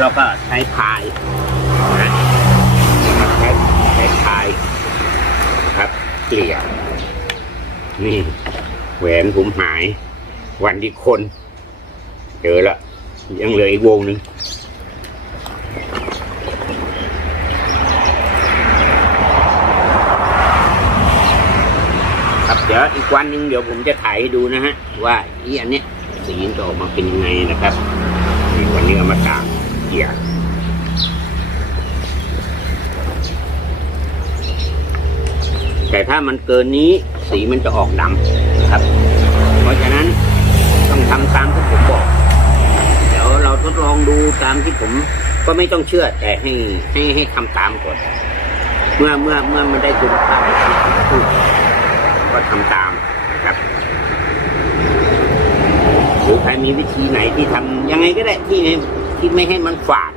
เราก็ใช้พายนะใช้ใช้พายครับเกลี่ยนี่แหวนผมหาย วันที่คนเจอละยังเหลืออีกวงหนึ่งครับเดี๋ยวอีกวันหนึ่งเดี๋ยวผมจะถ่ายให้ดูนะฮะ ว่าอีอันเนี้ยสีนจะออกมาเป็นยังไงนะครับ วันนี้เอามาตาก เกี่ยแต่ถ้ามันเกินนี้สีมันจะออกดำนะครับ เพราะฉะนั้นต้องทำตามที่ผมบอก เดี๋ยวเราทดลองดูตามที่ผมก็ไม่ต้องเชื่อ แต่ให้ให้ให้ทำตามก่อน เมื่อเมื่อเมื่อมันได้คุณภาพก็ทำตามนะครับหรือใครมีวิธีไหนที่ทำยังไงก็ได้ที่ไม่ ที่ไม่ให้มันฝาด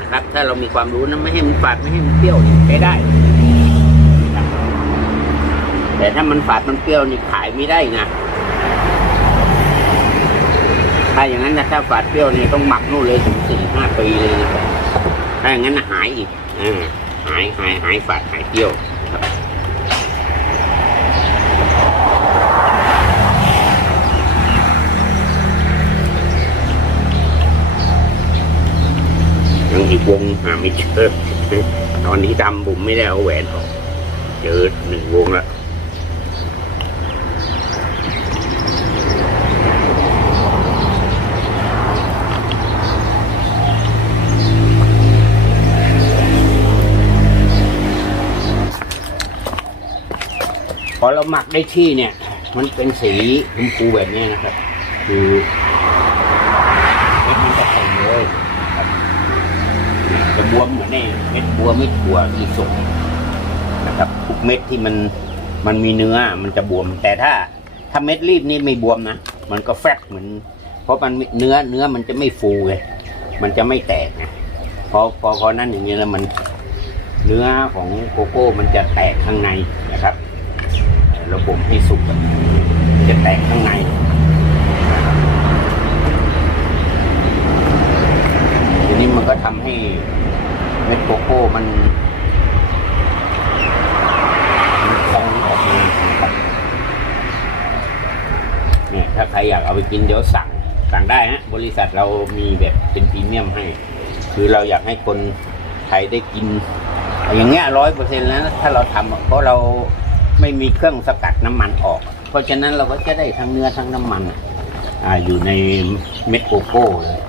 นะครับ ถ้าเรามีความรู้นะไม่ให้มันฝาดไม่ให้มันเปรี้ยวนี่ใช้ได้ แต่ถ้ามันฝาดมันเปรี้ยวนี่ขายไม่ได้นะถ้าอย่างนั้นนะถ้าฝาดเปรี้ยวนี่ต้องหมักนู่นเลยถึงสี่ห้าปีเลยถ้าอย่างนั้นนะหายอีกอ่าหายหายหายฝาดหายเปรี้ยว อีกวงหาไม่เจอตอนนี้ดำผมไม่ได้เอาแหวนออก เจอหนึ่งวงล้วพอเราหมักได้ที่เนี่ย มันเป็นสีชมพูแบบนี้นะครับ คือเม็ดมันจะเต็มเลยครับจะบ วมเหมือนนี่เม็ดบัวไม่ถั่วมีสุกนะครับทุกเม็ดที่มันมันมีเนื้อมันจะบวม แต่ถ้าถ้าเม็ดรีบนี่ไม่บวมนะมันก็แฟบเหมือน เพราะมันเนื้อเนื้อมันจะไม่ฟูเลยมันจะไม่แตกนะพอพอพอนั่นอย่างนี้แล้วมันเนื้อของโกโก้มันจะแตกข้างในนะครับระบบให้สุกจะแตกข้างในทีนี้มันก็ทำให้ ม็ดโกโก้มันมันพองออกมาครับเนี่ยถ้าใครอยากเอาไปกินเดี๋ยวสั่งสั่งได้ฮะบริษัทเรามีแบบเป็นพรีเมียมให้ คือเราอยากให้คนไทยได้กิน อย่างเงี้ยร้อยเปอร์เซ็นต์แล้วถ้าเราทำเพราะเราไม่มีเครื่องสกัดน้ำมันออก เพราะฉะนั้นเราก็จะได้ทั้งเนื้อทั้งน้ำมันอ่าอยู่ในเม็ดโกโก้เลย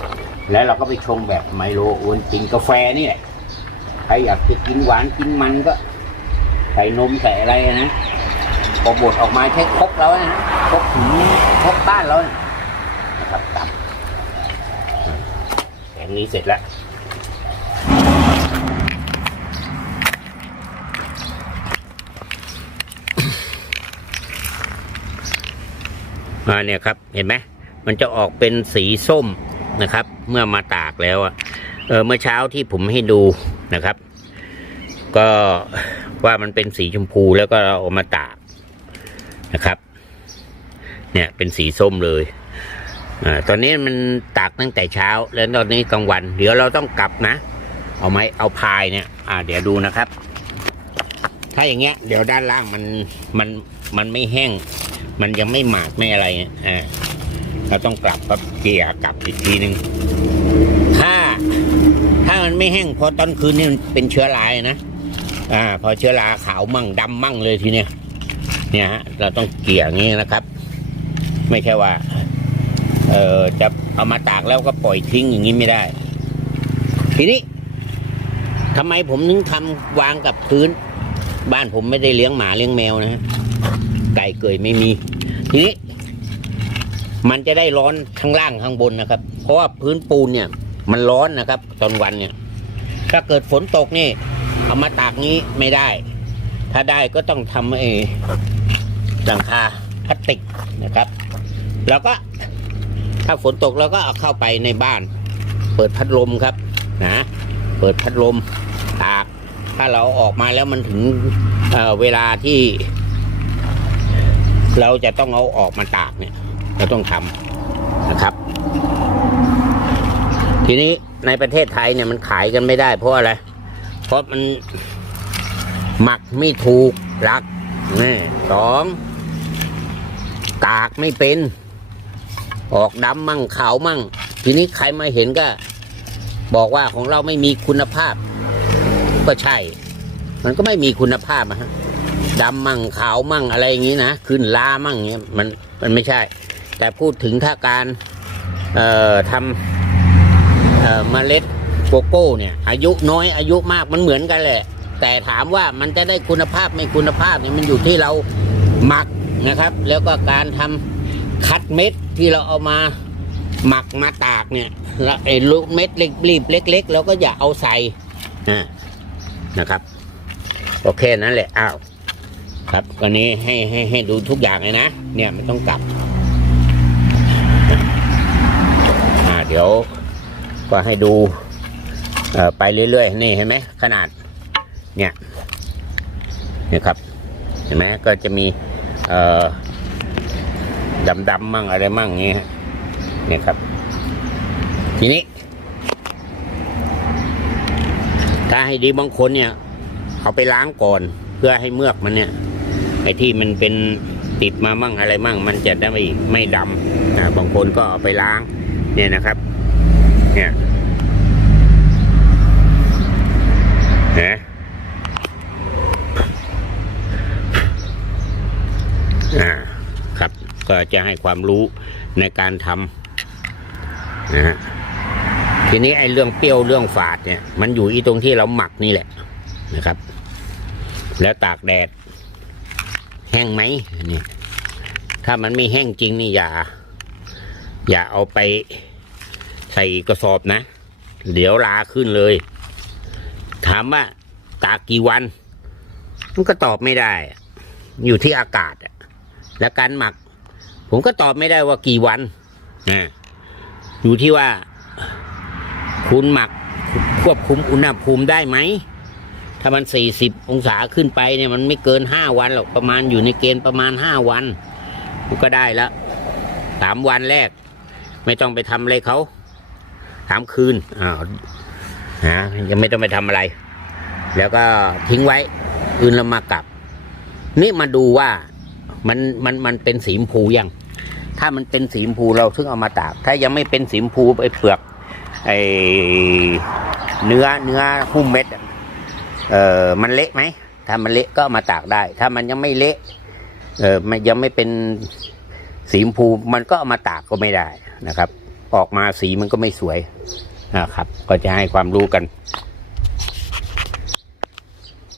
แล้วเราก็ไปชงแบบไมโลอวนกินกาแฟนี่แหละ ใครอยากจะกินหวานกินมันก็ ใส่นมใส่อะไรนะพอบดออกมาใช้ครกแล้วนะครกถึงครกบ้านแล้วนะครับตับอย่างนี้เสร็จแล้วอ่าเนี่ยครับเห็นไหมมันจะออกเป็นสีส้มนะครับ เมื่อมาตากแล้วอะ เออเมื่อเช้าที่ผมให้ดูนะครับ ก็ว่ามันเป็นสีชมพูแล้วก็เอามาตากนะครับ เนี่ยเป็นสีส้มเลยอ่าตอนนี้มันตากตั้งแต่เช้า แล้วตอนนี้กลางวัน เดี๋ยวเราต้องกลับนะ เอาไม้เอาพายเนี่ย อ่า เดี๋ยวดูนะครับ ถ้าอย่างเงี้ย เดี๋ยวด้านล่างมันมันมันไม่แห้ง มันยังไม่หมาดไม่อะไรอ่าเราต้องกลับก็เกี่ยกลับอีกทีหนึ่ง ไม่แห้งพอตอนคืนนี่มันเป็นเชื้อรานะอ่า พอเชื้อราขาวมั่งดำมั่งเลยทีเนี้ยเนี่ยฮะเราต้องเกี่ยอย่างนี้นะครับ ไม่ใช่ว่า เอ่อจะเอามาตากแล้วก็ปล่อยทิ้งอย่างนี้ไม่ได้ ทีนี้ทำไมผมถึงทำวางกับพื้น บ้านผมไม่ได้เลี้ยงหมาเลี้ยงแมวนะฮะไก่เกยไม่มี ทีนี้ มันจะได้ร้อนข้างล่างข้างบนนะครับ เพราะว่าพื้นปูนเนี่ย มันร้อนนะครับ ตอนวันเนี่ย ถ้าเกิดฝนตกนี่ เอามาตากนี้ไม่ได้ ถ้าได้ก็ต้องทำไอ้หลังคาพลาสติกนะครับ แล้วก็ถ้าฝนตกเราก็เอาเข้าไปในบ้าน เปิดพัดลมครับนะเปิดพัดลมตาก ถ้าเราออกมาแล้วมันถึงเเวลาที่ เราจะต้องเอาออกมาตากเนี่ยเราต้องทำนะครับ ทีนี้ ในประเทศไทยเนี่ยมันขายกันไม่ได้ เพราะอะไร เพราะมันหมักไม่ถูกหลักนี่สองตากไม่เป็น ออกดำมั่งขาวมั่ง ทีนี้ใครมาเห็นก็ บอกว่าของเราไม่มีคุณภาพ ก็ใช่ มันก็ไม่มีคุณภาพอะฮะดำมั่งขาวมั่งอะไรอย่างนี้นะขึ้นลามั่งเงี้ยมันมันไม่ใช่ แต่พูดถึงถ้าการ เอ่อทำ เมล็ดโกโก้เนี่ย อายุน้อยอายุมากมันเหมือนกันแหละ แต่ถามว่ามันจะได้คุณภาพไม่คุณภาพเนี่ยมันอยู่ที่เราหมักนะครับ แล้วก็การทำคัดเม็ดที่เราเอามาหมักมาตากเนี่ยแล้วไอ้ลูกเม็ดเล็กรีบเล็ก ๆ แล้วก็อย่าเอาใส่นะครับโอเคนั่นแหละอ้าวครับวันนี้ให้ให้ให้ดูทุกอย่างเลยนะเนี่ยไม่ต้องกลับอ่าเดี๋ยว ก็ให้ดูไปเรื่อยๆ นี่เห็นไหมขนาดเนี่ยเนี่ยครับ เห็นไหมก็จะมีเอ่อดำมั่งอะไรมั่งอย่างเงี้ยเนี่ยครับ ทีนี้ ถ้าให้ดีบางคนเนี่ย เอาไปล้างก่อนเพื่อให้เมือกมันเนี่ยไอ้ที่มันเป็นติดมามั่งอะไรมั่ง มันจะได้ไม่ไม่ดำนะบางคนก็เอาไปล้าง เนี่ยนะครับ เนี่ยนะอ่าครับก็จะให้ความรู้ในการทำนะฮะทีนี้ไอ้เรื่องเปรี้ยวเรื่องฝาดเนี่ย มันอยู่อีตรงที่เราหมักนี่แหละนะครับ แล้วตากแดด แห้งไหมนี่ถ้ามันไม่แห้งจริงนี่อย่า อย่าเอาไป ใส่กระสอบนะ เดี๋ยวลาขึ้นเลย ถามว่าตากกี่วัน มันก็ตอบไม่ได้ อยู่ที่อากาศและการหมัก ผมก็ตอบไม่ได้ว่ากี่วันนะอยู่ที่ว่า คุณหมักควบคุมอุณหภูมิได้ไหม ถ้ามันสี่สิบองศาขึ้นไปเนี่ยมันไม่เกินห้าวันหรอกประมาณอยู่ในเกณฑ์ประมาณห้าวันมันก็ได้แล้วสามวันแรก ไม่ต้องไปทำอะไรเขา สามคืนอ้าวฮะยังไม่ต้องไปทำอะไร แล้วก็ทิ้งไว้คืนแล้วมากลับ นี่มาดูว่ามันมันมันเป็นสีชมพูยัง ถ้ามันเป็นสีชมพูเราถึงเอามาตาก ถ้ายังไม่เป็นสีชมพูไอ้เปลือกไอ้เนื้อเนื้อหุ้มเม็ดเออมันเละไหมถ้ามันเละก็มาตากได้ ถ้ามันยังไม่เละเออมันยังไม่เป็นสีชมพูมันก็เอามาตากก็ไม่ได้นะครับ ออกมาสีมันก็ไม่สวยนะครับ ก็จะให้ความรู้กัน